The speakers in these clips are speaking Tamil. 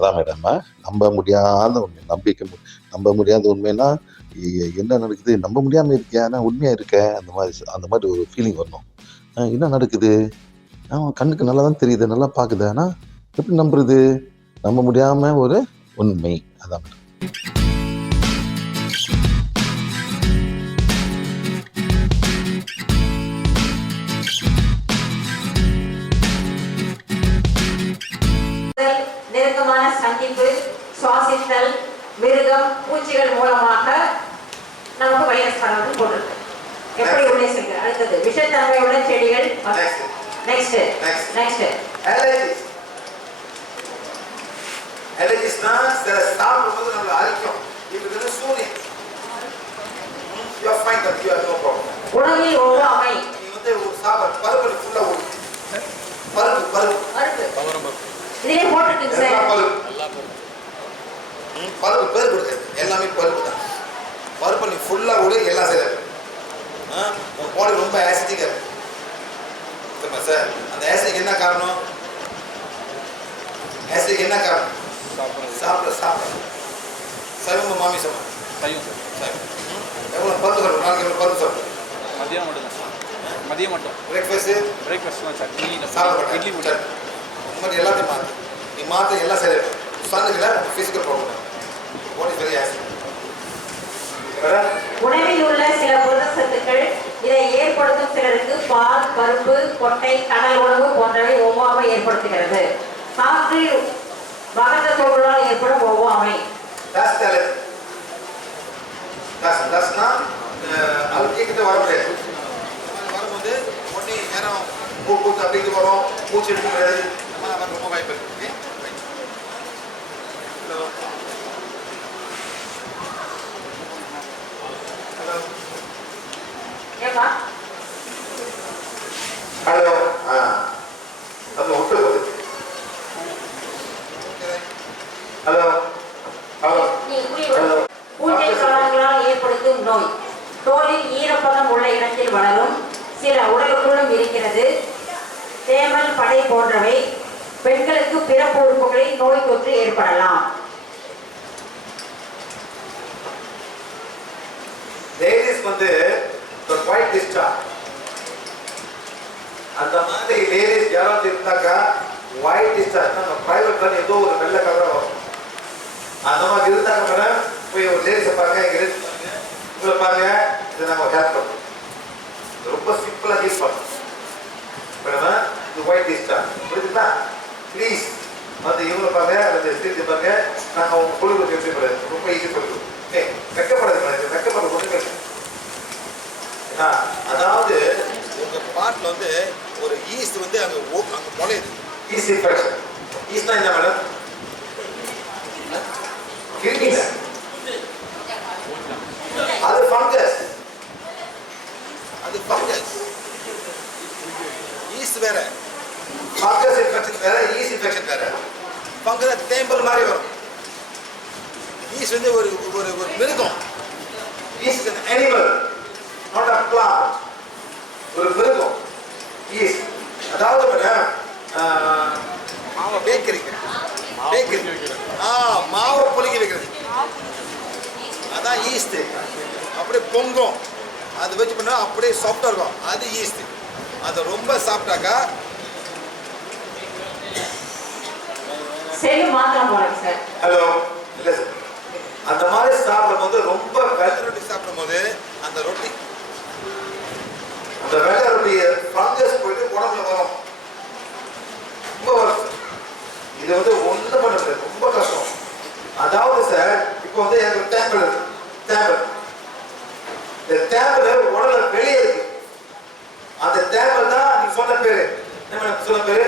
அதான் மேடம், நம்ப முடியாத உண்மை, நம்ப முடியாத உண்மைன்னா, என்ன நடக்குது? நம்ப முடியாம இருக்கியா? ஆனா உண்மையா இருக்க. அந்த மாதிரி ஒரு ஃபீலிங் வரணும். என்ன நடக்குது? கண்ணுக்கு நல்லா தான் தெரியுது, நல்லா பாக்குது. ஆனா எப்படி நம்புறது? நம்ப முடியாம ஒரு உண்மை. அதான் மேடம். நெருக்கமான சந்திப்பு, சுவாசித்தல், மிருகம், பூச்சிகள் மூலமாக நமக்கு வைரஸ் பரவுவது போட்டிருக்கு. எப்படி உள்ளே செல்கிறது? அடுத்தது விஷத்தன்மையுள்ள செடிகள். நெக்ஸ்ட் அலர்ஜிஸ்னா சில சாப்பிடும்போது நம்மளை அரிக்கும். இது சூரியன். You are fine, that you are no problem. உணவில் ஒவ்வாமை. நீ வந்து ஒரு சாப்பாடு பருப்பு ஃபுல்லா ஓடு. பருப்பு. இதே போட்டுருக்கு சார். பருப்பு பேர் கொடுக்குது. எல்லாமே பருப்பு தான். பருப்பு நீ ஃபுல்லா ஓடு, எல்லாம் சரி. உன் பாடி ரொம்ப ஆசிடிக்கா இருக்கு. சரிமா சார்? அந்த ஆசிடிக் என்ன காரணம்? ஆசிடிக் என்ன காரணம்? சாப்பிட சைவமா மாமிசமா? சைவம். எவ்வளோ பருப்பு சாப்பிடும்? நாளைக்கு எவ்வளோ பருப்பு சாப்பிடும்? மதியம் மட்டும். பிரேக்ஃபாஸ்ட் தான் சாப்பிட இட்லி மட்டும். இந்த மாதிரி எல்லாத்தையும் மாற்று. நீ மாற்ற எல்லாம் சரி. சன்னுக்குல physical problem. Body very acid. உணவில் உள்ள சில புரதச்சத்துக்கள் இதை ஏற்படுத்தும் சிலருக்கு பால், பருப்பு, கொட்டை, கடல் உணவு போன்றவை ஒவ்வாமை ஏற்படுத்துகிறது. காற்றில் வகந்த தோல்களால் ஏற்படும் ஒவ்வாமை. தஸ்னா அல்கிட்ட வர முடியாது. வரும்போது ஒன்றே நேரம் பூக்கு அப்படிக்கு வரும், பூச்சி எடுக்க முடியாது. நம்ம ரொம்ப வாய்ப்பு இருக்கு. ஹலோ. அது விட்டு போகுது. ஹலோ. பூஞ்சை காலங்களால் ஏற்படுத்தும் நோய். தோலில் ஈரப்பதம் உள்ள இடத்தில் வளரும், சில உடலுக்குள்ளும் இருக்கிறது. தேமல், படை போன்றவை. பெண்களுக்கு பிறப்பு உறுப்புகளில் நோய் தொற்று ஏற்படலாம். லேடிஸ் வந்து ஒயிட் டிஸ்சார்ஜ் அந்த மாதிரி லேடிஸ் யாராவது இருந்தாக்கா ஒயிட் டிஸ்சார்ஜ் நம்ம பிரைவேட் தான் ஏதோ ஒரு வெள்ளை கலராக வரும். அந்த மாதிரி இருந்தாங்க மேடம், போய் ஒரு லேடிஸை பாருங்க, எங்க லேடிஸ் பாருங்க, உங்களை பாருங்க, இதை நம்ம ஹேர் பண்ணுறோம். ரொம்ப சிம்பிளாக ஹீல் பண்ணுறோம் மேடம். இது ஒயிட் டிஸ்சார்ஜ் புரியுதுங்களா? ப்ளீஸ் வந்து இவங்களை பாருங்க, அந்த ஸ்டேஜ் பாருங்க, நாங்கள் அவங்க பொழுது எப்படி பண்ணுறது ரொம்ப ஈஸி பண்ணுறோம். வெக்கப்படாது மேடம், வெக்கப்படுறது ஒன்று. அதாவது உங்க பாட்டில் வந்து ஒரு ஈஸ்ட் வந்து அங்கே முளையுது. East infection. ஈஸ்ட்னா என்ன மேடம்? கிருமில. அது ஃபங்கஸ். ஈஸ்ட் வேற, ஃபங்கஸ் இன்ஃபெக்ஷன் வேற, ஈஸ்ட் இன்ஃபெக்ஷன் வேற. ஃபங்கஸ் தேம்பல் மாதிரி வரும். ஈஸ்ட் வந்து ஒரு ஒரு மிருகம். Yeast is an animal, not a plant. ஒரு மிருகம் ஈஸ்ட். அதாவது மேடம் மாவை பேக்கரி மாவை புளிக்க வைக்கிறது, அதான் ஈஸ்ட். அப்படியே பொங்கும், அது வச்சு பண்ணா அப்படியே சாஃப்டாக இருக்கும், அது ஈஸ்ட். அதை ரொம்ப சாப்பிட்டாக்கா ஹலோ இல்லை சார், அந்த மாதிரி சாப்பிடும் போது ரொம்ப வெள்ளை ரொட்டி சாப்பிடும் போது அந்த வெள்ளை ரொட்டி ஃபங்கஸ் போயிட்டு உடம்புல வரும், ரொம்ப வரும். இது வந்து ஒன்றும் பண்ண முடியாது, ரொம்ப கஷ்டம். அதாவது சார் இப்போ வந்து எனக்கு டேம்பிள் இந்த டேம்பிள் உடம்புல வெளியே இருக்கு. அந்த டேம்பிள் தான் நீ சொன்ன பேரு என்ன சொன்ன பேரு?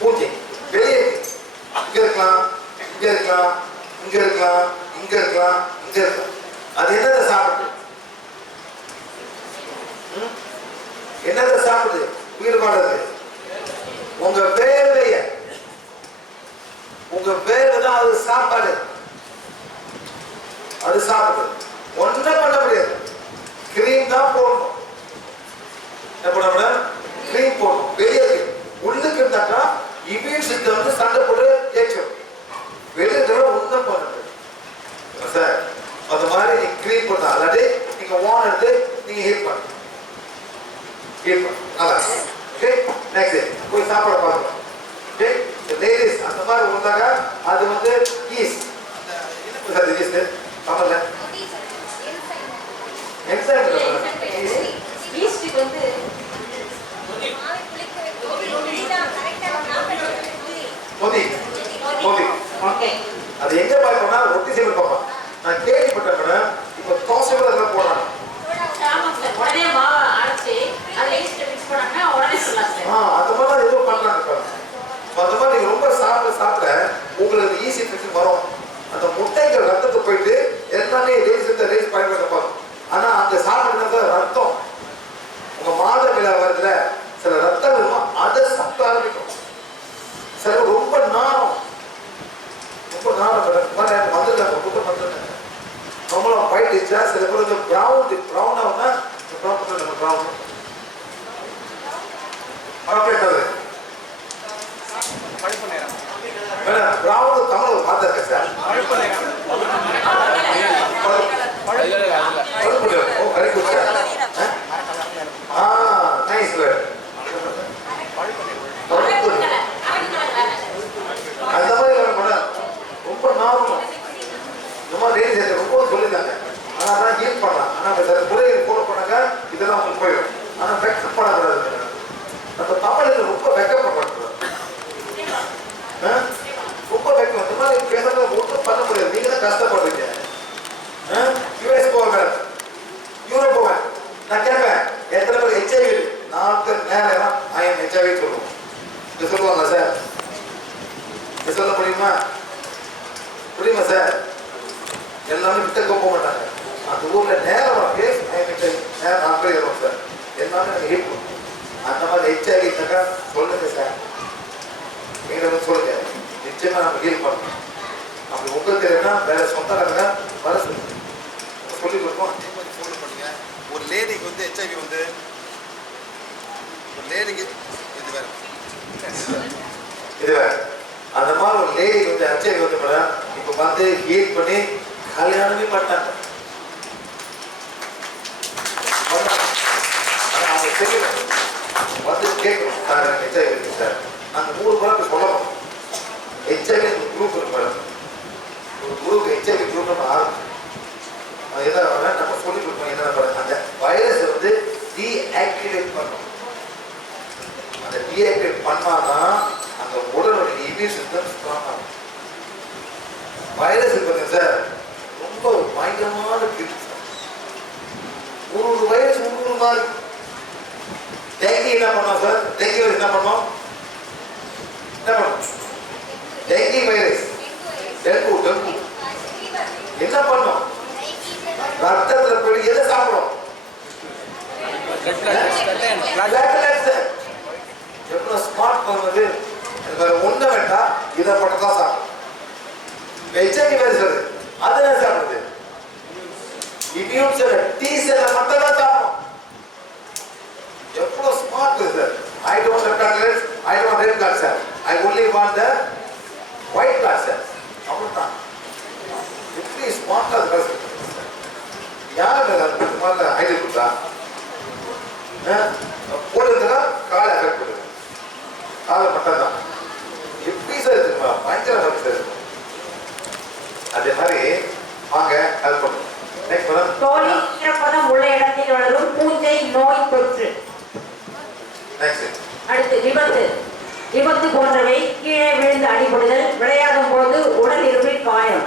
பூஞ்சை. வெளியே இருக்கு. இங்க இருக்கலாம், இங்க இருக்கலாம், இங்க இருக்கலாம், இங்க இருக்கலாம், இங்க இருக்கலாம். அது என்னதை சாப்பிடுது? என்னதை சாப்பிடுது? உயிர் வாழறது உங்க வேர்வைய, உங்க வேர்வை தான் அது சாப்பாடு. அது சாப்பிடுது. ஒன்றும் பண்ண முடியாது. கிரீம் தான் போடணும். என்ன பண்ண முடியாது? கிரீம் போடணும். வெளியே இருக்கு. உள்ளுக்கு இருந்தாக்கா இம்யூன் சிஸ்டம் இதை வந்து சண்டை போட்டு ஜெயிச்சோம். வெளியில ஒன்றும் பண்ணுது சார். அது மாதிரி நீங்க கிளீன் பண்ண அல்லாட்டி நீங்க ஓன் எடுத்து நீங்க ஹீட் பண்ணு நல்லா. ஓகே, நெக்ஸ்ட் போய் சாப்பாடு பார்க்கலாம். ஓகே, லேடிஸ் அந்த மாதிரி வந்தாங்க அது வந்து ஈஸ்ட் சார். ஈஸ்ட் ஆமாம்ல, ஈஸ்ட் வந்து பொதி பொதி. ஓகே, அது எங்க பார்க்கணும்னா ரொட்டி செய்வது பார்ப்போம். நான் கேள்விப்பட்டேன் மேடம், இப்போ தோசை கூட அதெல்லாம் போடுறாங்க. ஆமாம் சார். உடனே மாவை அரைச்சி அதில் ஈஸ்ட் மிக்ஸ் பண்ணாங்கன்னா உடனே சொல்லலாம் சார். அந்த மாதிரி ஏதோ பண்றாங்க பாருங்க. அந்த மாதிரி நீங்க ரொம்ப சாப்பிட உங்களுக்கு ஈஸி ஃபிக்ஸ் வரும். அந்த முட்டைகள் ரத்தத்தை போயிட்டு எல்லாமே லேஸ் பயன்படுத்தப்படும். ஆனா அந்த சாப்பிடுறது ரத்தம் உங்க மாத விழா வருதுல சில ரத்தம் இருக்கும், அதை சாப்பிட ஆரம்பிக்கும். சில ரொம்ப நாரம் வந்துருக்காங்க கூட்டம் வந்துருக்காங்க. நம்மளும் ஒயிட் டிஷ்ஷா சில பேர் வந்து ப்ரௌன் ஆகுனா ப்ரௌன் ப்ரௌன் தமிழ் பார்த்துருக்கேன் சார். Nice word. அந்த மாதிரி ரொம்ப நார்மல் இந்த மாதிரி ரொம்ப சொல்லியிருந்தாங்க. ஆனால் அதான் ஹீட் பண்ணலாம். ஆனால் சில முறைகள் ஃபாலோ பண்ணாங்க இதெல்லாம் உங்களுக்கு போயிடும். ஆனால் வெக்கப் பண்ணக்கூடாது. நம்ம தமிழில் ரொம்ப வெக்கப்படுறாங்க. ரொம்ப வெக்கம். இந்த மாதிரி பேசுறது ஒன்றும் பண்ண முடியாது. நீங்க தான் கஷ்டப்படுறீங்க. யூஎஸ் போவேன், யூரோப் போவேன். நான் கேட்பேன் எத்தனை பேர் ஹெச்ஐவி நாக்கு நேரம் ஐஎம் ஹெச்ஐவி சொல்லுவோம். இது சொல்லுவாங்க சார். இது சொல்ல முடியுமா சார்? எல்லாமே விட்டக்க போக மாட்டாங்க. அந்த ஊர்ல நேரம் பேச நேரம் நாற்பது வரும் சார். எல்லாமே நாங்கள் ஹீட் பண்ணுவோம். அந்த மாதிரி ஹெச்ஐவி இருந்தாக்கா சொல்லுங்க சார். நீங்க வந்து சொல்லுங்க, நிச்சயமா நம்ம ஹீல் பண்ணணும். அப்படி உங்களுக்கு தெரியும்னா வேற சொந்தக்காரங்க வர சொல்லுங்க, சொல்லி கொடுப்போம். அதே மாதிரி ஃபாலோ பண்ணுங்க. ஒரு லேடிக்கு வந்து ஹெச்ஐவி வந்து ஒரு லேடிக்கு இது வேற அந்த மாதிரி ஒரு லேடிக்கு வந்து ஹெச்ஐவி வந்து மேடம் இப்போ வந்து ஹீல் பண்ணி கல்யாணமே பண்ணிட்டாங்க. அவங்க தெரியல வந்து கேட்கணும் சார் எனக்கு ஹெச்ஐவி இருக்கு சார். அந்த 3 பேருக்கு சொல்லணும். ஹெச்ஐவி குரூப் இருக்கு மேடம். ஒரு குரூப் ஹெச்ஐவி குரூப் நம்ம ஆரம்பிச்சு அது எதாவது நம்ம சொல்லி கொடுப்போம். என்னென்ன பண்ணுங்க, அந்த வைரஸை வந்து டீஆக்டிவேட் பண்ணணும். அந்த டீஆக்டிவேட் பண்ணாதான் அந்த உடலுடைய இம்யூன் சிஸ்டம் ஸ்ட்ராங் ஆகும். வைரஸ் இருக்கு சார் ரொம்ப பயங்கரமான கிருமி சார். ஒரு வைரஸ் ஒரு மாதிரி. டெங்கி என்ன பண்ணோம் சார்? டெங்கி வைரஸ் என்ன பண்ணோம்? டெங்கி வைரஸ் டெங்கு என்ன பண்ணோம்? ரத்தத்தில் போய் எதை சாப்பிடும்? எவ்வளவு ஸ்மார்ட் பண்ணுவது. வேற ஒண்ணு வேண்டாம், இதை மட்டும் தான் சாப்பிடும். ஹெச்ஐவி வைரஸ் வருது, அதை என்ன சாப்பிடுது? இம்யூன் செல் டி செல்லை மட்டும் தான் சாப்பிடும். எவ்வளவு smart sir. I don't want platelets, I don't want red blood cells. I only want the white blood cells. அவ்வளவுதான். எப்படி ஸ்மார்ட்டா இருக்கு. யார் அந்த மாதிரி ஐடி கொடுத்தா போடுறதுனா காலை அஃபெக்ட் பண்ணுது. காலை மட்டும் தான். எப்படி சார் இருக்குமா பயங்கரமா இருக்கு சார். அதே மாதிரி வாங்க ஹெல்ப் பண்ணுவோம். Next madam. தோலி ஈரப்பதம் உள்ள இடத்தில் வளரும் பூஞ்சை நோய் தொற்று. நெக்ஸ்ட். அடுத்து விபத்து போன்றவை, கீழே விழுந்து அடிபடுதல், விளையாடும் போது உடல் இருப்பில் காயம்.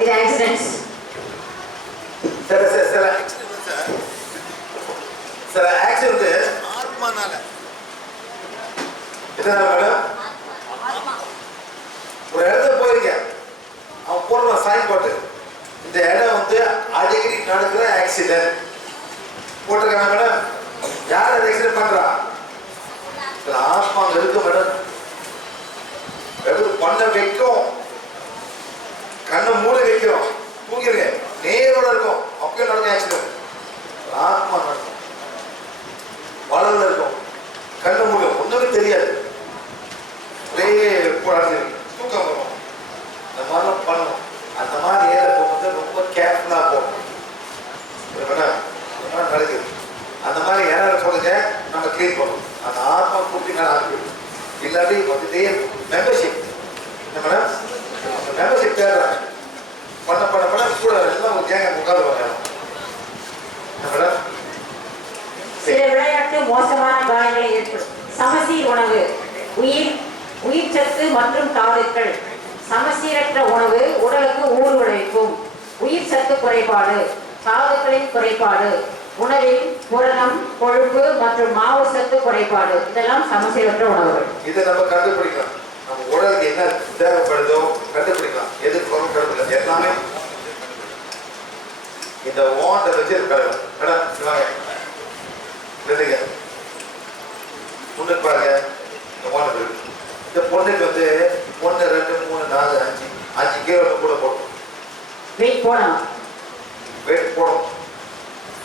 இது ஆக்சிடென்ட்ஸ். சில ஆக்சிடென்ட் ஆத்மானால என்ன மேடம்? ஒரு இடத்துக்கு போயிருக்க, அவன் போடுற சைன் போட்டு இந்த இடம் வந்து அடிக்கடி நடக்கிற ஆக்சிடென்ட் போட்டிருக்காங்க மேடம். யார் அது ஆக்சிடென்ட் பண்றா? ஆத்மா இருக்கு மேடம். பண்ண வைக்கும், கண்ணை மூட வைக்கிறோம், தூங்கிருங்க, நேரோட இருக்கும், அப்பயும் நடக்கும் ஆக்சிடென்ட். ஆத்மா நடக்கும், வளர்ல இருக்கும், கண்ணை மூடும், ஒண்ணுமே தெரியாது. சமசீர் உணவு உயிர்ச்சத்து மற்றும் தாதுக்கள். சமசீரற்ற உணவு உடலுக்கு ஊறு விளைவிக்கும். உயிர் சத்து குறைபாடு, தாதுக்களின் குறைபாடு, உணவில் புரதம், கொழுப்பு மற்றும் மாவு சத்து குறைபாடு, இதெல்லாம் சமசீரற்ற உணவுகள். இதை நம்ம கண்டுபிடிக்கலாம். நம்ம உடலுக்கு என்ன தேவைப்படுதோ கண்டுபிடிக்கலாம். எது குறைபாடு எல்லாமே இந்த வாண்டை வச்சு இருக்காங்க. மேடம் இல்லைங்க, முன்னுக்கு பாருங்க. இந்த வாண்டை இருக்கு. இந்த பொண்ணுக்கு வந்து 1 2 3 4 5 கிலோ கூட போடும். வெயிட் போடணும். வெயிட் போடும்.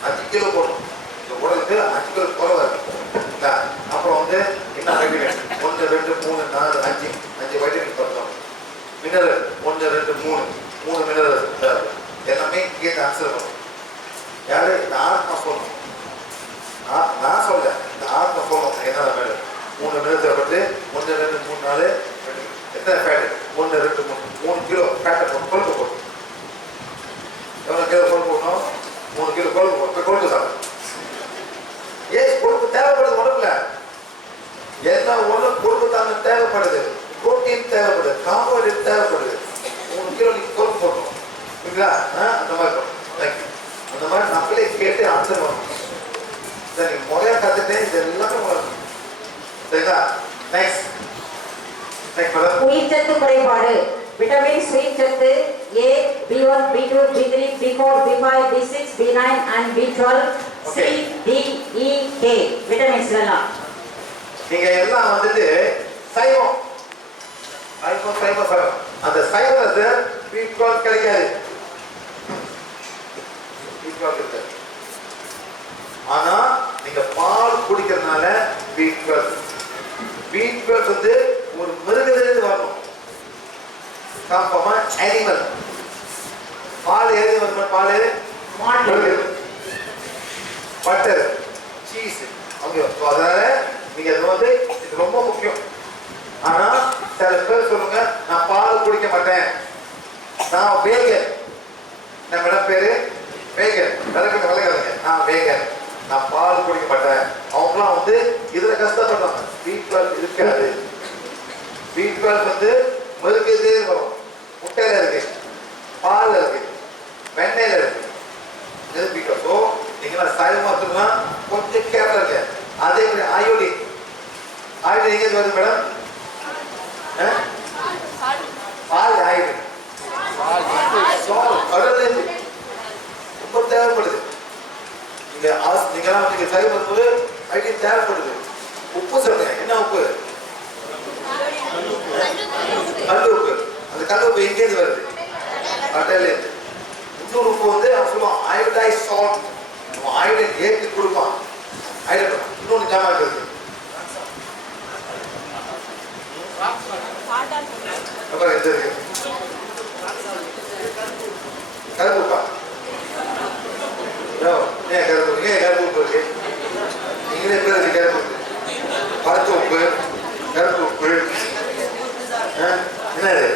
5 கிலோ போடும். இந்த உடலுக்கு 5 கிலோ குறைவா இருக்கு. அப்புறம் வந்து என்ன வைட்டமின் 1 2 3 4 5 வைட்டமின் பார்த்தோம். மினரல் 1 2 3 மினரல் எல்லாமே கேட்டு ஆன்சர் பண்ணும். யாரு இந்த ஆத்மா சொல்லணும். நான் சொல்றேன், இந்த ஆத்மா சொல்லணும். என்ன மேடம் 3 மினரல் தேவைப்பட்டு 1 2 3 4 எத்தனை ஃபேட் 1 2 3 கிலோ ஃபேட்டை போட்டு கொழுப்பு போடும். எவ்வளோ கிலோ கொழுப்பு போடணும்? 3 கிலோ கொழுப்பு போடும். கொழுப்பு சாப்பிடும். ஏன் கொழுப்பு தேவைப்படுது உடம்புல? எல்லா உடம்பு கொழுப்பு தாங்க தேவைப்படுது. புரோட்டீன் தேவைப்படுது, கார்போஹைட்ரேட் தேவைப்படுது. 3 கிலோ நீங்க கொழுப்பு போடணும். சரிங்களா? அந்த மாதிரி தேங்க்யூ. அந்த மாதிரி நம்மளே கேட்டு ஆன்சர் பண்ணணும். சரி, முறையா கத்துட்டேன். இது எல்லாமே வரும். சரிங்களா? நெக்ஸ்ட் உயிர்ச்சத்து குறைபாடு. விட்டமின்ஸ் உயிர்ச்சத்து A, B1, B2, B3, B4, B5, B6, B9 and B12, C, D, E, K vitamins எல்லாம். நீங்க எல்லாம் வந்துட்டு சைவம் அந்த சைவத்தை B12 கிடைக்காது. B12 கிடைக்காது. ஆனா நீங்க பால் குடிக்கிறதுனால B12 வந்து ஒரு மிருகத்திலிருந்து வரணும். காப்பமா அனிமல். பால் எது வரணும்? பால் மாட்டு, பட்டர், சீஸ். ஓகே, அதனால நீங்க இது வந்து இது ரொம்ப முக்கியம். ஆனா சில பேர் சொல்லுங்க, நான் பால் குடிக்க மாட்டேன், நான் வேகன். நம்ம பேரு வேகன். விளக்குங்க, நான் வேகன், நான் பால் குடிக்க மாட்டேன். அவங்களாம் வந்து இதுல கஷ்டப்படுறாங்க. B12 இருக்காது. B12 வந்து மருந்துதே வரும். முட்டையில இருக்கு, பால்ல இருக்கு, வெண்ணெயில இருக்கு. இது B12. ஸோ நீங்க சைவமா இருக்குன்னா கொஞ்சம் கேர்ஃபுல்லா இருக்கு. அதே மாதிரி அயோடின் எங்க வருது மேடம்? பால் அயோடின் ரொம்ப தேவைப்படுது. நீங்களாம் நீங்க சைவம் வரும்போது அயோடின் தேவைப்படுது. உப்பு சொல்லுங்க, என்ன உப்பு? கல் உப்பு. அந்த கல் உப்பு எங்கேருந்து வருது? கடல்லேருந்து. இன்னொரு உப்பு வந்து அவன் சொல்லுவான் அயோடைஸ் சால்ட். அயோடைன் ஏற்றி கொடுப்பான். அயோடைன் இன்னொன்று ஜாமா இருக்குது. கருப்புப்பா ஏன் கருப்பு? ஏன் கருப்பு உப்பு இருக்கு? நீங்களே பேர் இருக்கு கருப்பு உப்பு, பருத்து உப்பு, கருப்பு உப்பு. என்னது?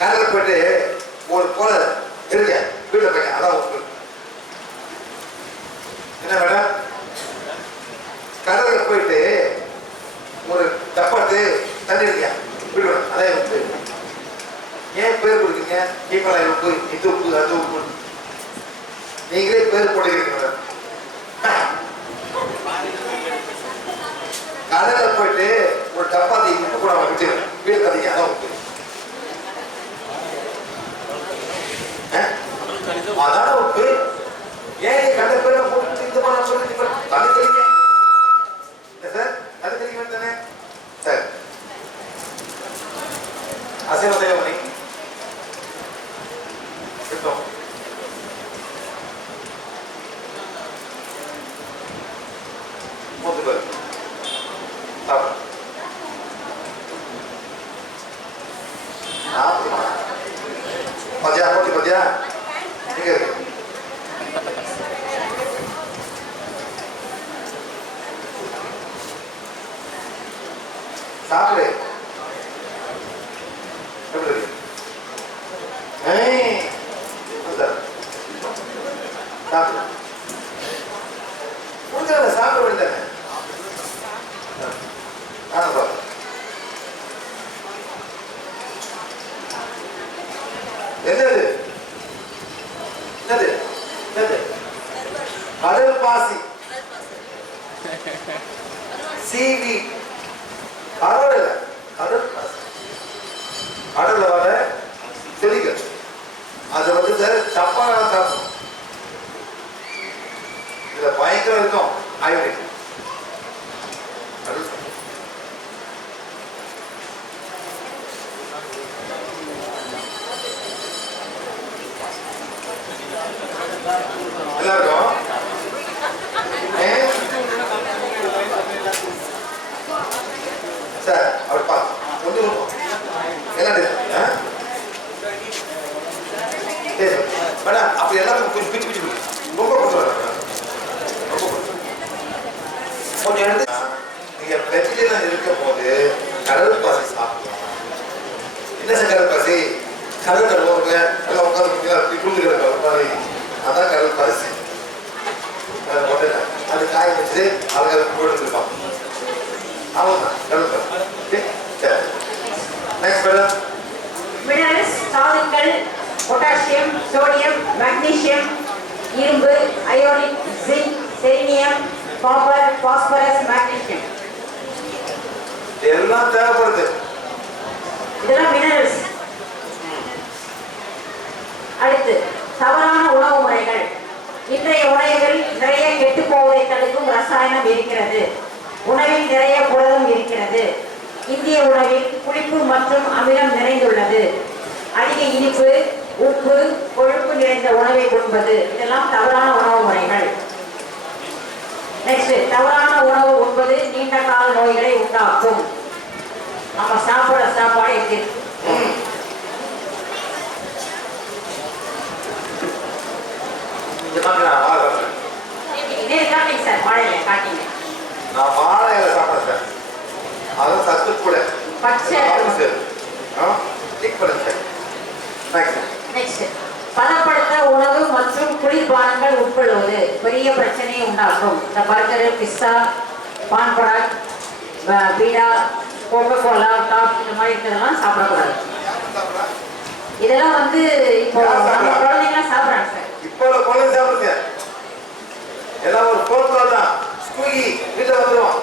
கடலை போயிட்டு ஒரு கோலை இருக்க வீட்டில் போய் அதான் உப்பு. என்ன மேடம்? கடலை போயிட்டு ஒரு டப்பாட்டு தண்ணி இருக்கியா வீடு, அதான் உப்பு. ஏன் பேர் கொடுக்குறீங்க? கீமலை உப்பு, இது உப்பு, அது உப்பு. நீங்களே பேர் போட்டுக்கிறீங்க மேடம். கடலை போயிட்டு ஒரு டப்பாத்தி உப்பு கூட விட்டு வீடு கதைங்க, அதான் உப்பு. அதான உப்பு. ஏன் கடை பேரை போட்டு இந்த மாதிரி சொல்லி தண்ணி தெளிங்க சார், தண்ணி தெளிக்க தானே சார். அசைவ செய்ய பண்ணி விட்டோம். மூத்து பேர் சாப்பிடும். பத்தியா போட்டி பத்தியா எங்க இருக்கு? சாப்பிடு. எப்படி இருக்கு? சாப்பிடு. கொடுக்கறத சாப்பிட வேண்டியதானே? என்னது என்னது என்னது? கடல் பாசி, சீவி, கடல் இல்ல, கடல் பாசி, கடல்ல வர செடிகள். அது வந்து சப்பான சாப்பிடும். இதுல பயங்கரம் இருக்கும் ஆயுர்வேதிக். எல்லாருக்கும் சார் அவர் பார்த்து கொஞ்சம் என்ன மேடம் அப்படி எல்லாத்துக்கும் கொஞ்சம் பிச்சு பிச்சு ரொம்ப கொஞ்சம் எடுத்து நீங்க வெஜிடேரியன் இருக்கும் போது கடல் பாசி சாப்பிடலாம். என்ன சார் கடல் பாசி? கடல் தருவாங்க எல்லாம் உட்காந்து குளிர்கிற மாதிரி, அதான் கடல் பாசி. அது காய வச்சு அவங்க போட்டுருப்பாங்க. அவ்வளோதான் கடல் பாசி. Next madam. மினரல்ஸ், தாதுக்கள், பொட்டாசியம், சோடியம், மக்னீசியம், இரும்பு, iodine, zinc, selenium, copper, phosphorus, magnesium எல்லாம் தேவைப்படுது. இதெல்லாம் மினரல்ஸ். அடுத்து தவறான உணவு முறைகள். இன்றைய உணவுகள் நிறைய கெட்டு போவதை தடுக்கும் ரசாயனம் இருக்கிறது. உணவில் நிறைய புரதம் இருக்கிறது. இந்திய உணவில் புளிப்பு மற்றும் அமிலம் நிறைந்துள்ளது. அதிக இனிப்பு, உப்பு, கொழுப்பு நிறைந்த உணவை உண்பது இதெல்லாம் தவறான உணவு முறைகள். நெக்ஸ்ட், தவறான உணவு உண்பது நீண்ட கால நோய்களை உண்டாக்கும். நம்ம சாப்பிட சாப்பாடு எப்படி காட்டிங்க சார்? வாழையில காட்டிங்க. நான் வாழையில சாப்பிட்றேன் சார். அதுவும் சத்து கூட பச்சை. நெக்ஸ்ட், பதப்படுத்த உணவு மற்றும் குளிர்பானங்கள் உட்கொள்வது பெரிய பிரச்சனையை உண்டாக்கும். இந்த பர்கர், பிஸ்ஸா, பான்பராக், பீடா, கோகோ கோலா, டாப் இந்த மாதிரி இருக்கிறதெல்லாம் சாப்பிடக்கூடாது. இதெல்லாம் வந்து இப்போ நம்ம குழந்தைங்களாம் சாப்பிட்றாங்க சார். இப்போ குழந்தை சாப்பிடுங்க. எல்லாம் ஒரு போர்க்குள்ள தான் ஸ்கூலி வீட்டில் வந்துடுவோம்.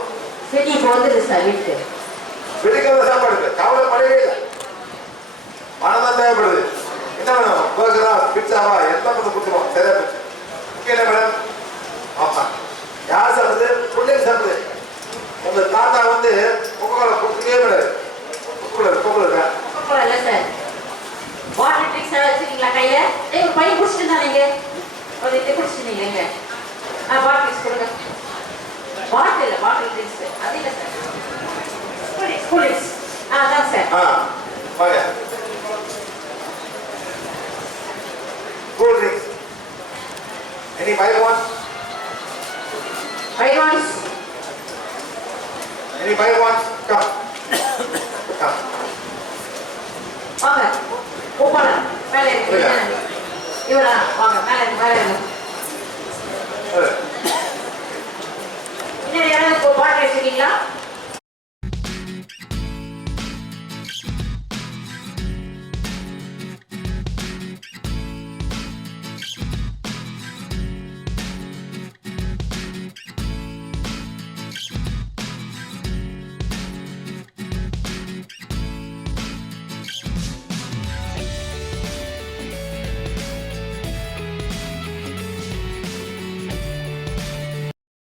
ஸ்விக்கி இப்போ வந்துடுது சார் வீட்டுக்கு. வெடிக்கிற சாப்பாடு கவலைப்படவே இல்லை. பணம் தான் தேவைப்படுது. என்ன வேணும்? பர்கரா, பிட்சாவா, எல்லாம் கொஞ்சம் கொடுத்துருவோம். சரியா போச்சு. Okay madam. ஆமா, யார் சாப்பிடுது? பிள்ளைங்க சாப்பிடுது. உங்க தாத்தா வந்து உங்களை கொடுத்துக்கவே கூடாது. கோகோ இல்லை சார். வாட்டர் ட்ரிக்ஸ் வச்சுருக்கீங்களா கையில்? ஒரு பையன் குடிச்சிட்டு தான் நீங்கள் ஒரு இது குடிச்சிட்டீங்க எங்க? வாட்டர் ட்ரிக்ஸ் கொடுங்க. வாட்டர் இல்லை, வாட்டர் ட்ரிக்ஸ் அது இல்லை சார். கூலிங்ஸ். அதான் சார். வாங்க. Cool drinks. Any buy one? Buy ones. Any buy one? Come. Come. வாங்க. போகல. மேலே இருக்கு. இவரா? வாங்க மேலே இருக்கு. இன்னும் யாராவது பாட்டு வச்சிருக்கீங்களா?